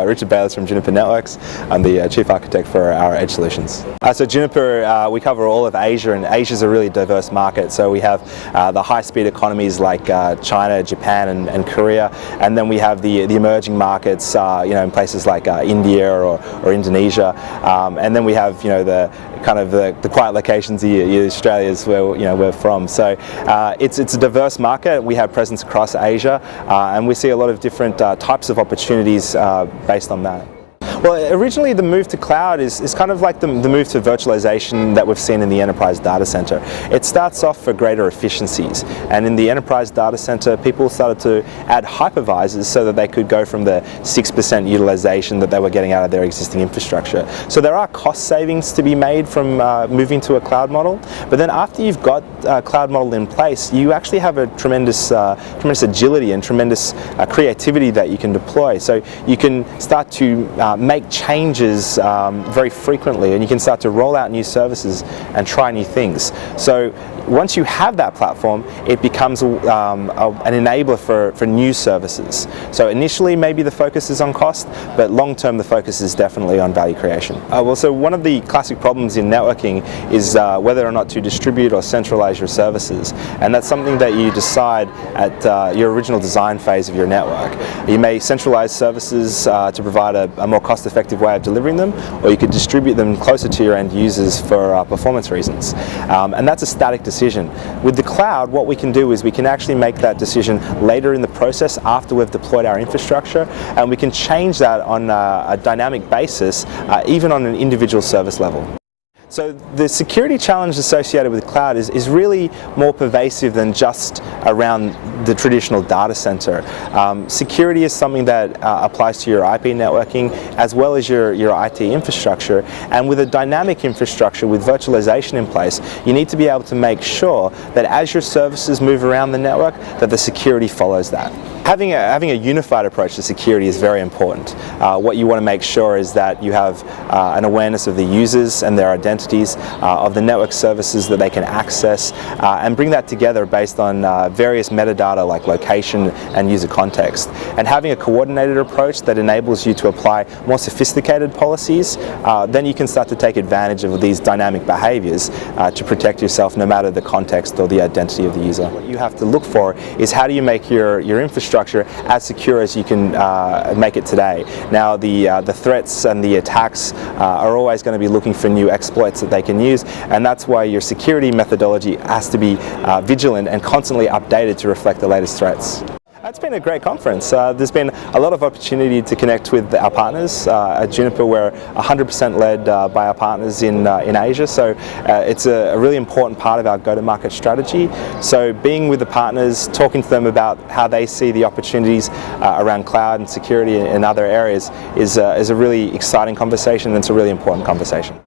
Richard Bayliss from Juniper Networks. I'm the Chief Architect for our Edge Solutions. So Juniper, we cover all of Asia, and Asia is a really diverse market. So we have the high-speed economies like China, Japan, and Korea, and then we have the emerging markets, in places like India or Indonesia, and then we have the quiet locations, the Australia's where we're from. So it's a diverse market. We have presence across Asia, and we see a lot of different types of opportunities based on that. Well, originally the move to cloud is kind of like the move to virtualization that we've seen in the enterprise data center. It starts off for greater efficiencies, and in the enterprise data center people started to add hypervisors so that they could go from the 6% utilization that they were getting out of their existing infrastructure. So there are cost savings to be made from moving to a cloud model, but then after you've got a cloud model in place, you actually have a tremendous agility and tremendous creativity that you can deploy. So you can start to make changes very frequently, and you can start to roll out new services and try new things. So once you have that platform, it becomes an enabler for new services. So initially maybe the focus is on cost, but long term the focus is definitely on value creation. So one of the classic problems in networking is whether or not to distribute or centralize your services, and that's something that you decide at your original design phase of your network. You may centralize services to provide a more cost-effective way of delivering them, or you could distribute them closer to your end users for performance reasons. And that's a static decision. With the cloud, what we can do is we can actually make that decision later in the process after we've deployed our infrastructure, and we can change that on a dynamic basis, even on an individual service level. So the security challenge associated with cloud is really more pervasive than just around the traditional data center. Security is something that applies to your IP networking as well as your IT infrastructure, and with a dynamic infrastructure with virtualization in place, you need to be able to make sure that as your services move around the network, that the security follows that. Having a unified approach to security is very important. What you want to make sure is that you have an awareness of the users and their identities, of the network services that they can access, and bring that together based on various metadata like location and user context. And having a coordinated approach that enables you to apply more sophisticated policies, then you can start to take advantage of these dynamic behaviors to protect yourself no matter the context or the identity of the user. What you have to look for is how do you make your infrastructure as secure as you can make it today. Now the threats and the attacks are always going to be looking for new exploits that they can use, and that's why your security methodology has to be vigilant and constantly updated to reflect the latest threats. It's been a great conference. There's been a lot of opportunity to connect with our partners. At Juniper, we're 100% led by our partners in Asia, so it's a really important part of our go-to-market strategy. So being with the partners, talking to them about how they see the opportunities around cloud and security in other areas is a really exciting conversation, and it's a really important conversation.